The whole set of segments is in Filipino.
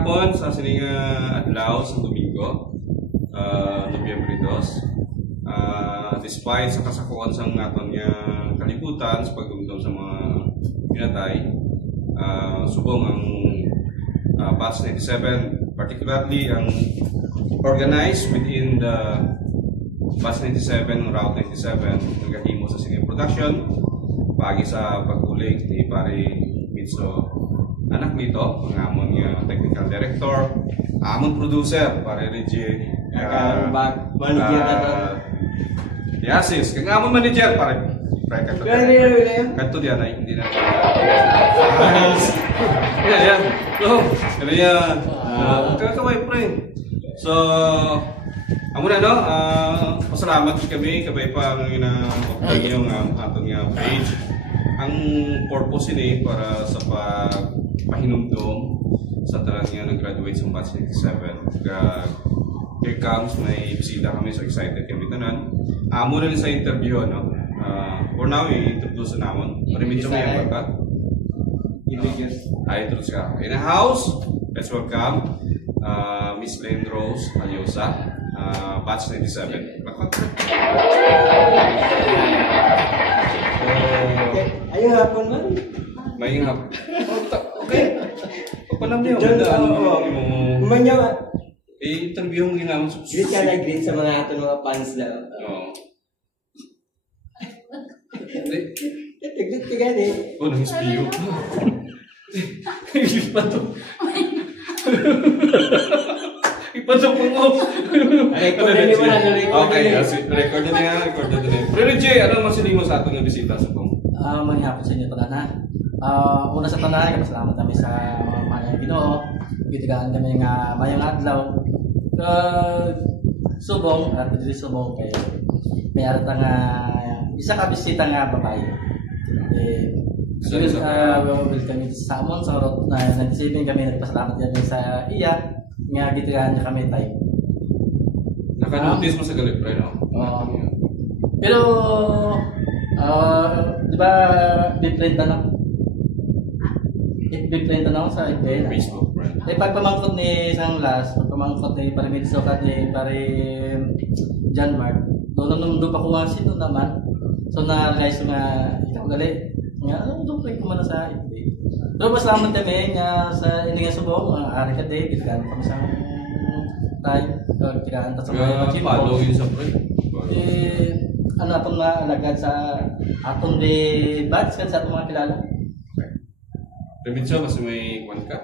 hapon sa sining adlaw sa Domingo, Nobyembre 2. Despite sa kasakuan sa aton nga kalibutan sa pagdumdum sa mga pinatay, subong ang Batch 97, particularly ang organized within the Batch 97, Route 97, nagahimo sa sining production, pagi sa pagkulig ni Pare Mitso anak nito, ang amon nga technical director, amon producer, Pare Reggie, Yasis, kang amon manager, Pare kanto diyan ay hindi na. Yan. So, kaya kamay pre. So, amo na no, pasalamat kami kabay pa ang ina-open yung atong nga page. Ang purpose ini para sa pahinumdom sa tanan nga nag-graduate sa Batch 97. Here comes, may bisita kami, so excited kami tanan. Amo na sa interview, no? For now, i-introduce na naman. Parimit siya may ang bata. I-introduce ka. In the house, let's welcome Miss Lane Rose Alyosa, Batch 97. Ayun hapon man. May hapon. Okay. Papalam niyo. Umanyaw. I-interview mo ginamon. Greet ka na greet sa mga ato mga fans daw. Oo. Greet ka gani. Oh, nang-spiyo. Ipatok. Ipatok mo. Record na niyo na. Okay, record na niya. Pero Jay, ano masiling mo sa atong bisita sa pong? Mga hapon sa inyo tanan. Una sa tanan, salamat kami sa mga Ginoo. Gitigaan kami nga mayong adlaw. Subong at dili subong kay may arta nga isa ka bisita nga babae. Welcome sa amon sa road na nag-saving kami, nagpasalamat kami sa iya nga gitigaan niya kami tayo. Naka-notice mo sa galit, right? Pero di ba different na lang? Different na lang sa FB na Facebook, right? Pagpamangkot ni Sanglas, pagpamangkot ni Parimit Sokat ni Pare John Mark, doon pa ko nga sino naman. So na-realize nga, ikaw gali, nga, doon ko man sa FB. Pero masalamat kami nga sa hindi nga subong, ari ka day, gitgaan kami sa tayo, gitgaan ta sa mga chimpo. Follow yun sa pre. Ano atong nga alagad sa atong di batch kan sa atong mga kilala. Permitsyo kasi may one ka.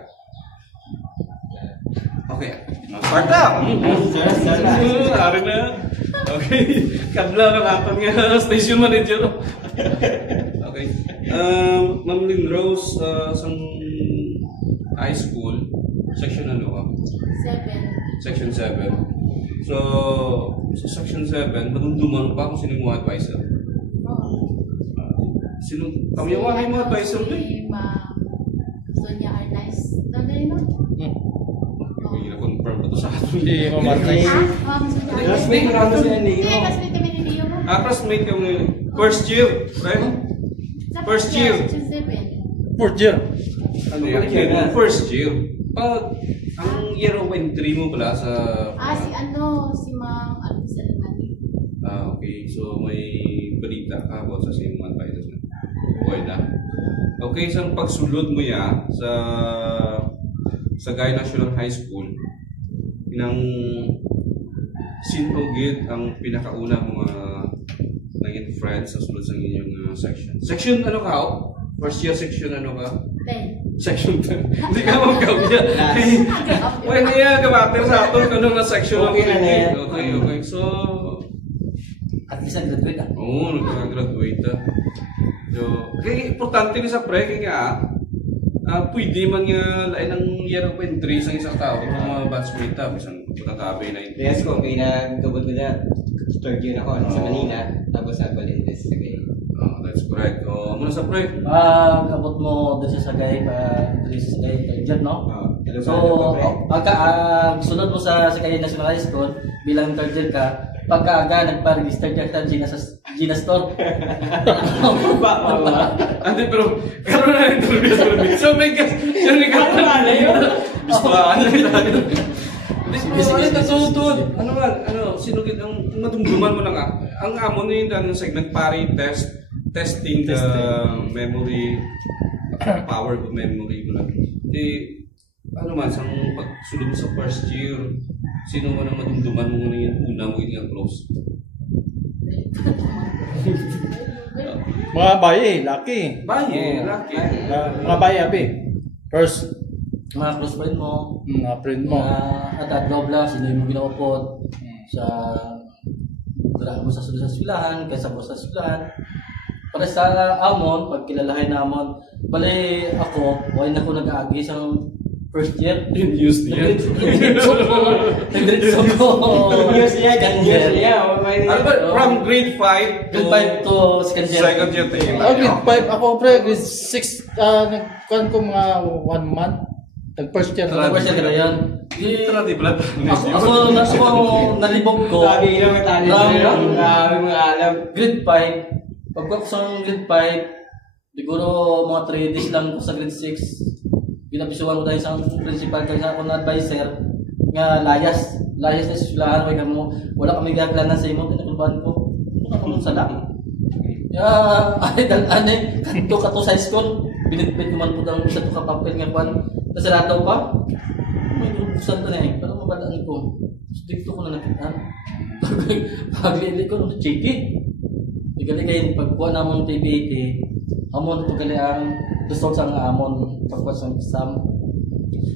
Okay. Start na! Ari na. Okay. Kadla ng atong nga station manager. Okay. Ma'am Lynn Rose, sa high school, section ano ka? 7. Section 7. So, sa section 7, madumduman pa kung sino yung advisor. Sino? Kami yung mga advisor doon? Si Sonia Arnaiz. Tanda no? Hindi na confirm pa ito sa atin. Hindi, mamatay. Ma'am Sonia Arnaiz. Classmate mo naman sila ni Hindi, classmate kami ni Leo mo. Classmate kami. First year, right? First year. Fourth year. Ano yan? First year. Pag ang year of entry mo pala sa... si Ma'am Alisa Limani. Okay. So, may balita ka about sa same advisors na. Okay na. Okay, isang pagsulod mo ya sa Gay National High School, inang sinogid ang pinakauna mga naging friends sa sulod sa inyong section. Section ano ka? First year section ano ka? 10. Section 10. Hindi ka magkabya. Pwede niya gabatir sa ato kung na section Okay na niya. Okay. So, At least nag-graduate na. oo, nag-graduate na. So, kaya importante ni sa pre, kaya pwede man nga lain ng year of entry sa isang tao kung mga batchmate ta, isang pagkakabi na ito. Yes ko, kaya nagkabot ko na third year ako sa Manila, tapos sa Valentis sa Gay. That's correct. Muna sa pre. Abot mo doon sa Sagay, third no? So, sunod mo sa Sagay National High School, bilang third year ka, pagkaaga nagpa-register ka sa Gina Store. Ante, pero karoon na interview sa Rubik. So, may gas. Siya ni Karoon. Bisbaan na tayo. Hindi ko natutod. Ano nga, sinugid ang madumduman mo lang. Ang amo ni yung segment pari testing the memory, power of memory mo lang. Di, ano man, sa pagsulod sa first year, sino man ang madumduman mo na yung una mo yung close? Mga baye, laki. Baye, laki. Mga baye, abi. First, Mga close friend mo, mga friend mo. at adlaw lang, sino yung ginaupot sa dala mo sa sulod sa eskwelahan, kaysa mo sa eskwelahan. Para sa amon, pag kilalahin na amon, bali ako, wala na ako nag-aagi sa first year. Used yet. Nag-diretso ko. News niya. Ano ba, from grade 5 to Grade 5 to second year. second year to Grade 5, ako pre, grade 6, nagkuhan ko mga 1 month. Nag-first year. First year na yan. Ito di blood. Ako nalibog ko. Sabi lang matali na mga alam. Grade 5. Pagka ko sa grade 5, siguro mga 3 days lang ko sa grade 6. Pinabisuan ko dahil isang principal kasi ako na advisor nga layas na eskwelahan kay kamo wala kami gaklanan sa imo tinakuluban ko ano ko sa laki ay dan-ane kanto sa school binitbit ko man po daw sa to ka papel nga kwan nasarataw pa may buksan to na pero mabalaan ko dito ko na nakita paglili ko no chiki digali kay pagkuha namon PPT amon to gali ang results ang amon pagkuha sa exam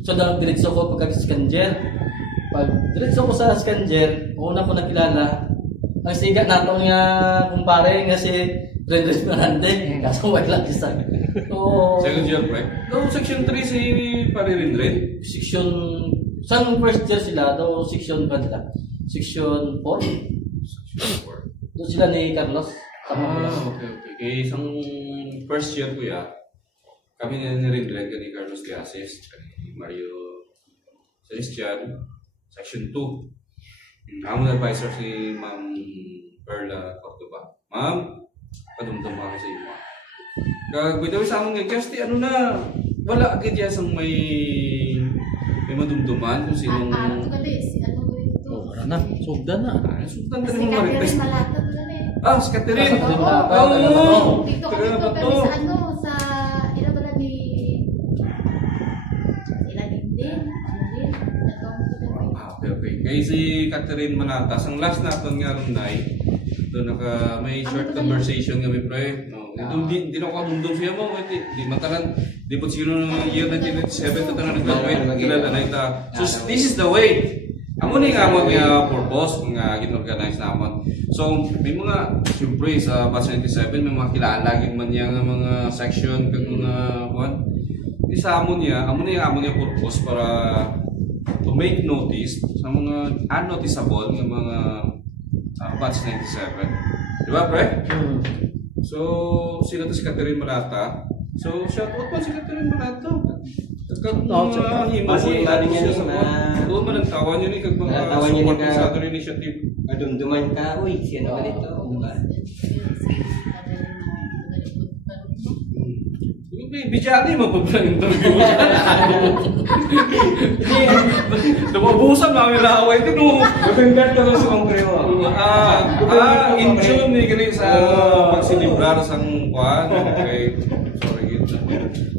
so dahil diretso ko pagka-scanger pag diretso ko sa scanger una ko nakilala ang siga nato nga kumpare nga si Rendres Mirande kaso wala isa so Second year, pre? No, section 3 si pare Rindred. section sang first year sila daw section ba nila section 4 doon sila ni Carlos Okay. Kaya isang first year ko kami ni Rindred, ni Carlos Diases, ni Mario Celestian, section 2. Ang advisor si Ma'am Perla Cordoba. Ma'am, padumdum kami sa inyo. Gagawin daw sa among guest, wala agad yan sa may madumduman kung sinong... Ano to gali? Ano ito? Wala na, sugda na. Sultan ka Kasi naman marites. Catherine Malata to gali. Si Catherine! Dito kami sa ano, sa ilabala ni sila din. Okay. Kaya si Catherine Manatas, ang last natin nga alumni, doon may short conversation kami, pre. No, hindi na ako kamundong siya mo. Di matalan, di po sino ng year 1997 na tanan nag-graduate. Kilala na ita. So this is the way. Amo ni nga mo nga purpose nga ginorganize namon. So may mga siyempre sa batch 97 may mga kilala gid man niya nga mga section kag mga kuan. Isa amo niya purpose para to make notice sa mga unnoticeable nga mga batch 97. Di ba, pre? So sino to si Catherine Marata? So shout out pa si Catherine Marata. Kag mga Masih tadi niya na doon man ang tawan yun kag mga tawan niya support ka sa ato initiative. adumduman ka, uy, sino ka dito? Bijati mo pa pala interview. Lumabusan mga laway ito no. Magandang ka sa konkreo. In June ni gani sa pagsilibrar sang kuan. Okay. Sorry gid.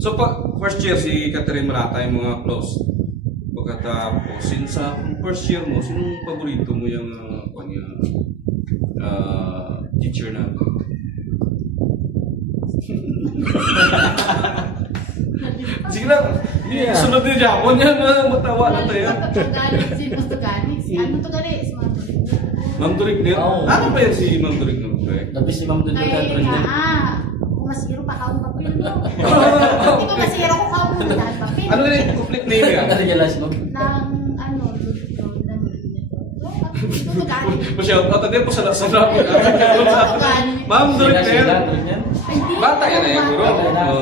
So first year si Catherine Marata yung mga close. Pagkatapos sa first year mo, sinong paborito mo yung kuan niya teacher na? Sige lang. Sunod din Japon yan. Matawa na tayo. Si ano to gali? Si Ma'am Durigner? Oo. Ano ba yan si Ma'am Durigner? Labis si Ma'am Dudut at Kaya Rendel. kung masiro pa kaon papel mo. Hindi ko masiro ko kaon mo dahil papel. Ano na yung complete name yan? Na-realize mo? Nang ano, ito gali. Masyado. Tatagay po sa lasarap. Ma'am Durigner? Bata yan eh, guro.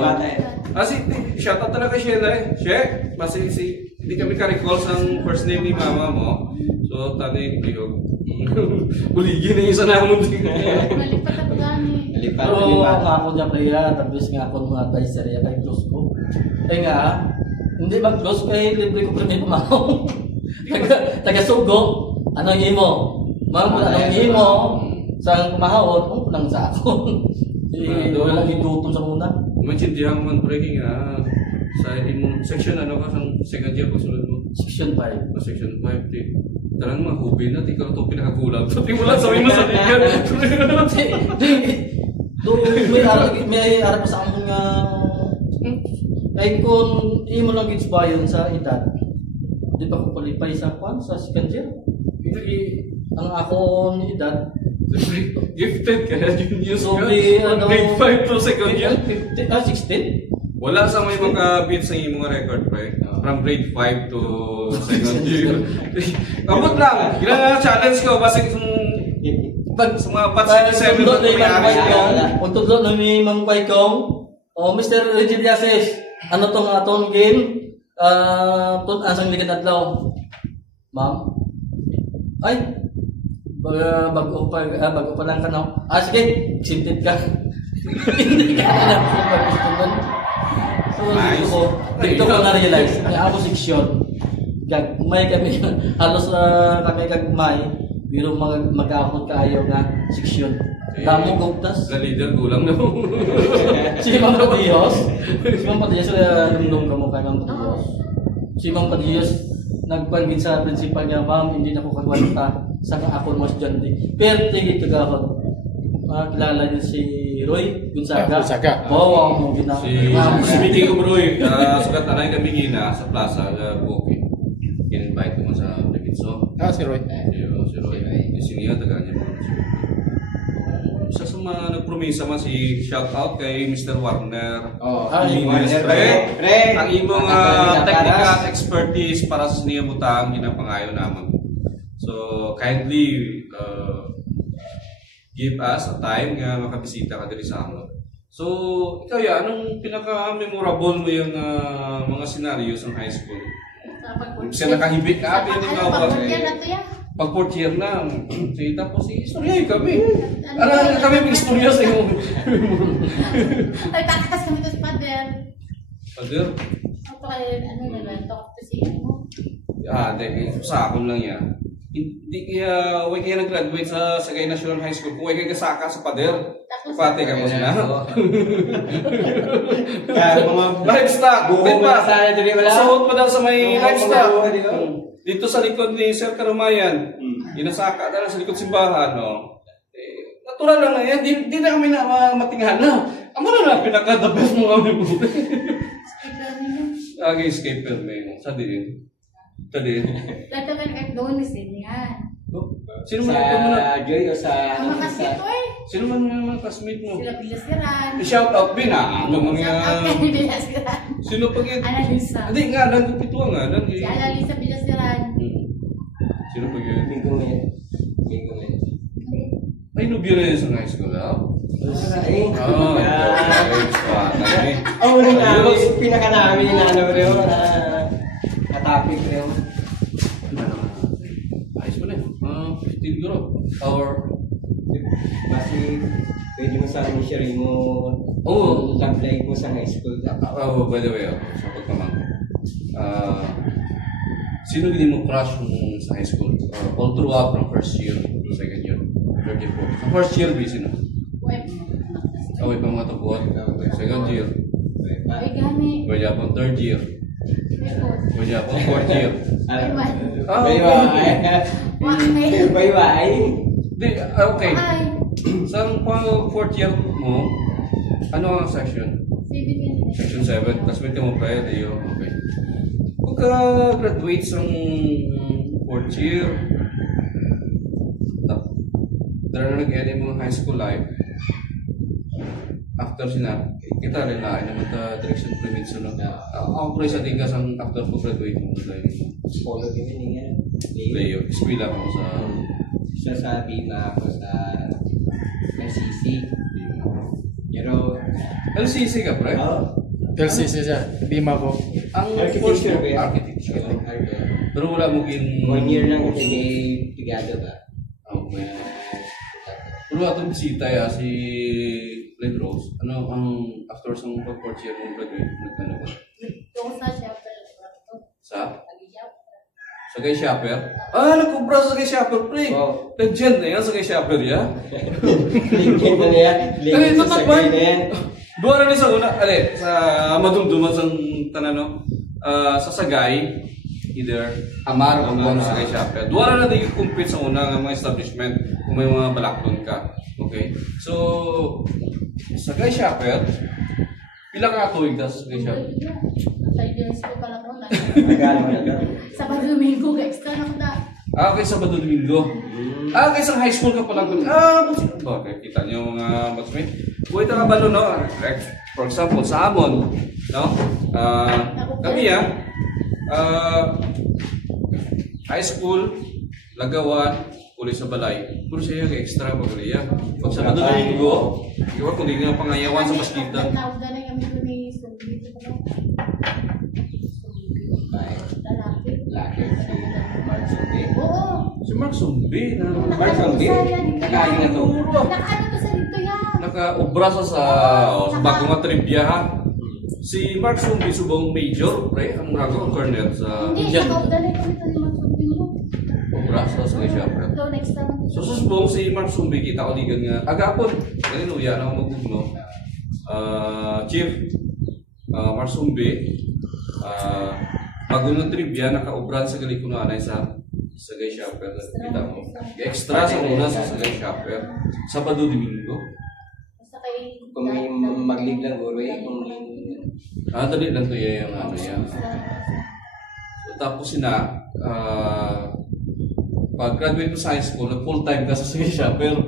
Bata yan. Shoutout talaga Sheila eh. She, hindi kami ka-recall sa first name ni mama mo. So, tani, bihog. Buligi na yung isa namon. Malipat ako gani. Lipat, Pero lipat. ako niya priya, tapos nga ako mga advisor ya kay close ko. Kaya nga, Hindi mag-close kay libre ko premier pamahaw. Taga-sugo, anong imo? Ma'am, anong imo? Sa pamahawon, kung pulang sa ako. Wala gituton sa muna. Maintindihan mo man breaking sa imong section ano ka sa second year pagsulod mo? Section 5. Section 5 di. Tarang mga hubin na, ikaw ito pinakagulang. Sa timulan, sabi mo sa tingin. May arap sa among nga ay kung imo lang gits bayon sa edad, di ba ko qualify sa second year? Ang akong edad Gifted ka na juniors so ka. grade 5 to second year. 16? Wala sa may mga beats ng imong record, pre. From grade 5 to second year. Abot lang. Gila challenge ko basta sa mga batch 7 na nangyari. Kung tudlo na ni Mang Paikong, o Mr. Regil Yases, ano tong atong game? Asang ligid adlaw. Ma'am? Ay, bago pa lang ka no? Sige, accepted ka. Hindi ka alam kung mag-gusto nun. So, dito ko na-realize, ang ako section, gagmay kami, halos kami gagmay, pero mag-aakot kaayaw nga section. Damo gugtas. Na leader, gulang na mo. Si Mang Padillos, lumdum ka mo kay Mang Padillos. Si Mang Padillos, nagpanggit sa principal niya, ma'am, hindi na ko kagwanta sa ako mo estudyante. Pero tingin kagahon, kilala niya si Roy Gonzaga. Oo, mo gina. Si meeting ko Roy, sugat na lang kami gina sa plaza, booking. In-invite mo sa Pipinso. Si Roy. Si Roy. Si niya, taga niya mo. Isa sa mga nagpromisa man si shout out kay Mr. Warner. Ang imong technical expertise para sa niya butang ginapangayo naman. So kindly give us a time nga makabisita ka diri sa amin. So ikaw ya, anong pinaka-memorable mo yung mga scenario sa high school? Siya nakahibik ka, pag 4th year na, tapos istorya kami. Kami mag-istorya sa iyo. Ay, takas kami to sa pader. Pader? Ito kaya, talk to si ano. Sa akin lang yan. Hindi kaya, huwag kaya nag-graduate sa Sagay National High School. Kung huwag kaya kasaka sa pader, pati ka mo sila. Livestock, di ba? Sahod pa daw sa may livestock. Dito sa likod ni Sir Karumayan, inasaka na lang sa likod simbahan, no? Natural lang na yan, di na kami na matinghan na. Amo na lang, pinaka-the best mo kami mo. Escape film mo. Sa din. Dito ka nag-donis din yan. Sino man mo na? Joy o sa... Ang mga kasito eh. Sino man mga classmate mo? Sila Bilasiran. Shout out din ah. Ano mga... Bilasiran. Sino pag yun? Analisa. Hindi nga, nagpipituwa nga. Si Analisa Bilasiran. Sino pag yun? Bingo men. Ay, nubyo na yun sa high school, ha? Ang unang namin, pinaka namin na ano rin, na-topic rin. Ayos mo na yun. 15 euro. Or... Kasi pwede mo sa amin share mo love life mo sa high school. By the way, sa pagkamang. Sino hindi mo crush sa high school? All throughout from first year to second year, third year, fourth. Sa first year, sino? Away pa mga tabuan. Second year. Ay, gani. Pwede pang third year. Pwede pang fourth year. Bye-bye. Okay. Sa fourth year mo, ano ang section? Section 7. Classmate mo pa yun. Okay. Pagka-graduate sa fourth year, dara na nag-edit mga high school life. After kita rin na naman ta direction permits no. Ako pre sa tingkas ang after ko graduate mo dahil Polo kami niya. Leo, eskwela ko sa Bima ako sa LCC. Pero LCC ka pre? LCC siya. Bima ko. Ang architecture ba? Architecture. Pero wala mo 1 year lang kasi pigado ba? Okay. Pero atong bisita si Red Rose, ano ang after sa pag-fourth year ng graduate, nagkano ba? Doon sa siya, Sagay Shopper? Nag-ubra sa Sagay Shopper, pre. Oh. Legend na yan, Sagay Shopper ya. Linkin na yan. Linkin sa sagay na yan. Duwa na sa una, sa madumduman sa tanano, sa Sagay, either Amar o Bono Sagay Shopper. Duwa na din yung compete sa una ng mga establishment kung may mga balakton ka. Okay? So, Sagay Shopper, pila ka tuwing ka sa Sagay Shopper? Sa years ko pala ko na. Magano. Sabado Domingo, extra na ko na. Okay, Sabado Domingo. Okay, sa high school ka pa lang. Okay, kita niyo mga batchmate. Kung ito ka ba no? Like, for example, sa Amon, no? Kami high school, Lagawan, uli sa balay. Puro siya yung extra pagkaliya. Pag sa Sabado Domingo, iwan kung hindi nga pangayawan sa maskita. Tawag na lang kami ko ni Subi. Lalaki. Laki si Mark Sumbi. Oo. Si Mark Sumbi. Mark Sumbi? Nakain na to. Nakaano to sa dito yan. Naka-ubra sa bagong nga trivia ha. Si Mark Sumbi subong major, pre, ang ang cornet sa Hindi, nakaudalay kami to ni Matsubi mo. ubra sa Sagay Shopper. Ito, next time. So susubong si Mark Sumbi kita uligan nga agapon. Ganun uya na ako magugno. Chief Mark Sumbi bago ng trivia naka-ubran sa gali kuno anay sa Sagay Shopper. Kita mo. Extra sa una sa Sagay Shopper. Sabado Domingo. Basta kay... Kung may mag-leave lang guro kung Dali lang to yung ano yan. So, tapos pag graduate mo sa high school, full time ka sa Sagay Shopper.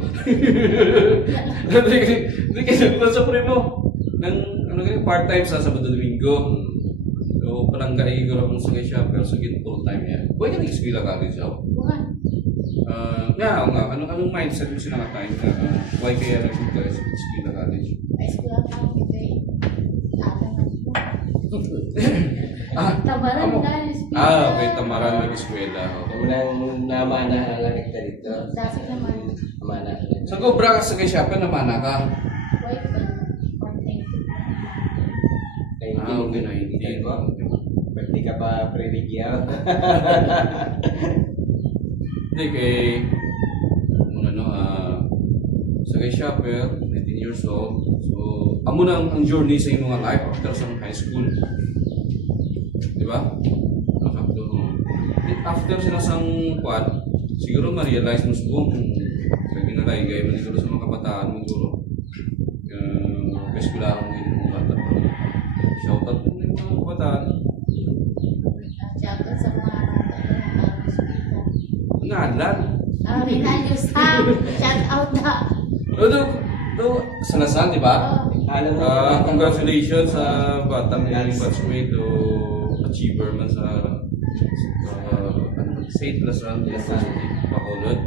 Hindi kayo nagkuhan sa pre mo. Part-time sa Sabado Domingo. So, parang kaigor akong Sagay Shopper, so full time yan. Pwede ka nag-eskwila ka rin siya. Bukan. Anong mindset mo sinakatayin na why kaya nag-eskwila ka rin siya? Ay, sila pa ako kay... Tamaran dahil. Okay, Tamaran nag-eskwela. Walang namana lang kita dito. Dasig naman. Namana. So, kubra ka sa Sagay Shopper, namana ka. White pa. Okay na, hindi mo. Pwede ka pa privilegyo. Hindi kay Sagay Shopper, 19 years old. So, amo na ang journey sa inyong mga life after sa high school. Di ba? After sila sang quad, siguro ma-realize mo subong lagi na tayo gaya siguro sa mga kabataan mo siguro. Eskwela akong mga bata. Shoutout mo yung mga kabataan. Shoutout sa mga Ngalan. Rinalius ha. Shout out na. Sa Lasal, di ba? Alam mo, Congratulations sa batang batchmate o achiever man sa St. Lasal University, Bacolod.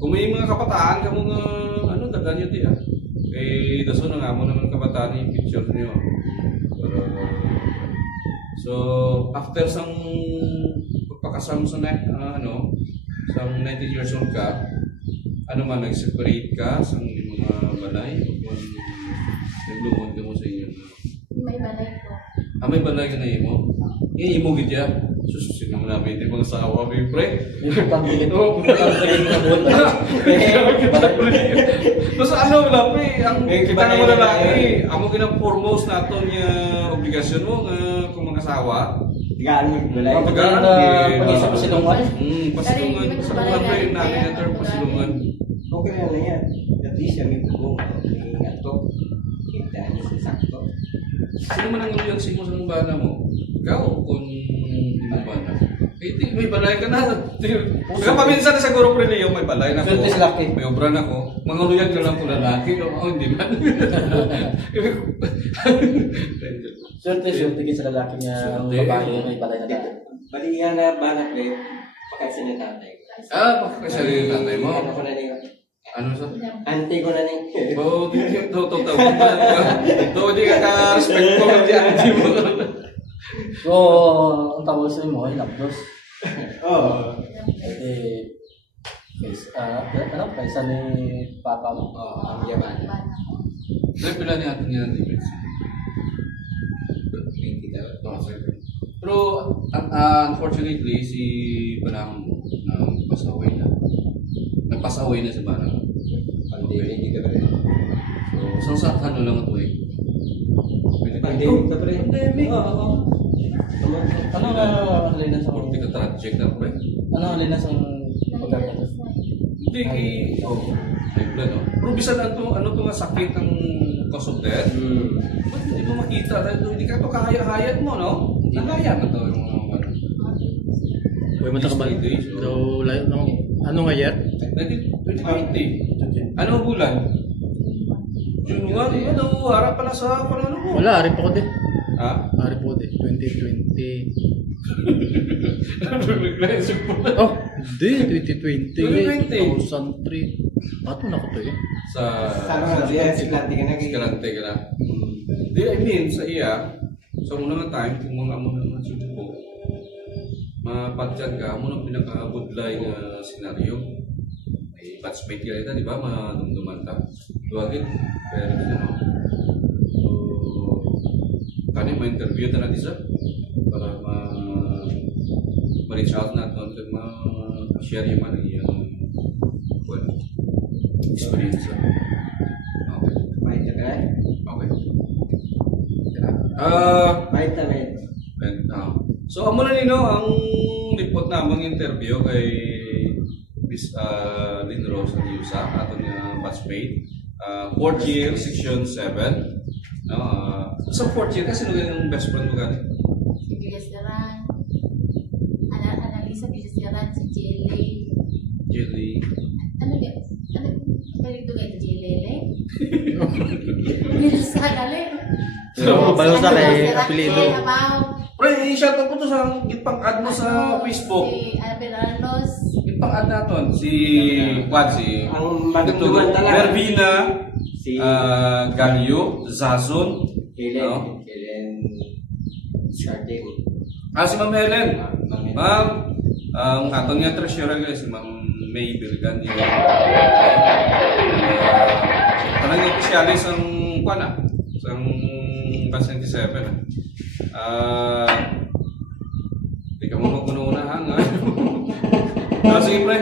Kung may mga kabataan ka mga dagan nyo diya. Eh, daso na nga mo naman kabataan yung picture nyo. So, after sang pagpakasama sa sang 19 years old ka, nag-separate ka sa mga balay o kung naglumod ka mo sa inyo? May balay ko. May balay ka na imo? Imo gid ya. Sususin naman namin yung mga sawa, may pre. Yung pagdilit mo, pagdilit na buwan. Basta wala pre, ang kita naman lalaki, amo ginang-foremost na ito niya obligasyon mo kung mga asawa. Tigaan mo yung gulay. Tigaan pag-isa pasilungan. Pasilungan. Sa mga pre, namin na term pasilungan. Okay na lang yan. At least yung may bubong. May ato. Kita niyo sa sakto. Sino man ang uliyan mo sa bana mo? Ikaw kung hindi mo bana? May balay ka na. Paminsan na sa guro preliyo, may balay na ko. Swerte sa laki. May obra na ko. Mga uliyan ka lang ko lalaki. Hindi man. Swerte ka sa lalaki niya ang babae may balay na dati. Balihan na banat rin. Pagkasin ni tatay. Pakasali yung tatay mo. Ano ko na niyo? Ano sa? Auntie ko na niyo. Hindi ka ka-respect ko ng auntie mo. So, ang tawag sa mo ay lapdos. Oo. Kaysa ni Papa mo. Oo, ang yaman. Pila niya atin yan. 20 daw. Pero unfortunately si Banang nag-pass-away na. Nag-pass-away na si Banang. Pandemic dito pre. So sa ano lang ito eh. Pandemic na pre. Pandemic. Oo. Ano nga alinan sa Hindi ka tragic na pre. ano alinan sa pagkakataon? Hindi high blood no. Pero bisan ano to nga sakit ang cause of death. Ba't hindi mo makita dahil hindi ka to kahaya-hayat mo no? Nakaya na to yung mga Uy, mata ka ba? So, ano nga yan? 2020. Ano ang bulan? June 1? Ano? Harap pa na sa panalo mo. Wala, harip ako din. Ha? Harip ako din. 2020. Nag-regress yung bulan. Oh, hindi. 2020. 2020. 2003. Ba't mo na ko to eh? Sa Escalante ka na. Escalante ka na. Hindi, I mean, sa iya, sa unang time, kung mga amo na sinubo, mapatyan ka, amo ng pinaka-budlay na senaryo. May batchmate ka rin, di ba? Madumduman ka. Duwagin, pero ano. So, kani ma-interview na natin siya para ma-reach out na ito at ma-share yung mga experience. Okay. Mahit ka pre. Okay. Mahit na mahit. So amo na nino ang report namang interview kay Miss Lynn Rose Diusa aton nga batchmate. 4th year, section 7. No, sa 4th year kasi sino yung best friend mo gani? Si Julius Garan. Analisa Julius Garan, si Jelly. Jelly. Ano galing to kayo, Jelly? Julius Garan. So, bayo sa kay apelido. Pre, i-shoutout ko to sa gitpang-add mo sa Facebook. Si Albert Arlos. Gitpang-add naton si Quad, si Ang madumduman talaga. Mervina, Si Galio, Zazon, Helen. Helen. Sarding. si Ma'am Helen. Ma'am, ang aton nga treasurer guys, si Ma'am May Bilgan yun. Talagang officialis ang kuwan ang batch 97 Hindi ka mo maguna-unahan sige pre,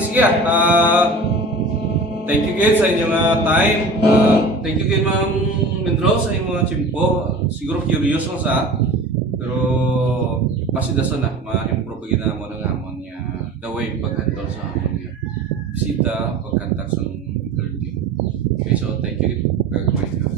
sige thank you guys sa inyong time. Thank you guys Ma'am Mindro sa inyong mga chimpo. Siguro curious lang sa pero pasidason na ma-improve gina mo ng amon niya the way paghandle sa amon niya bisita pagkantak sa interview. Okay, so thank you. Gagawin na.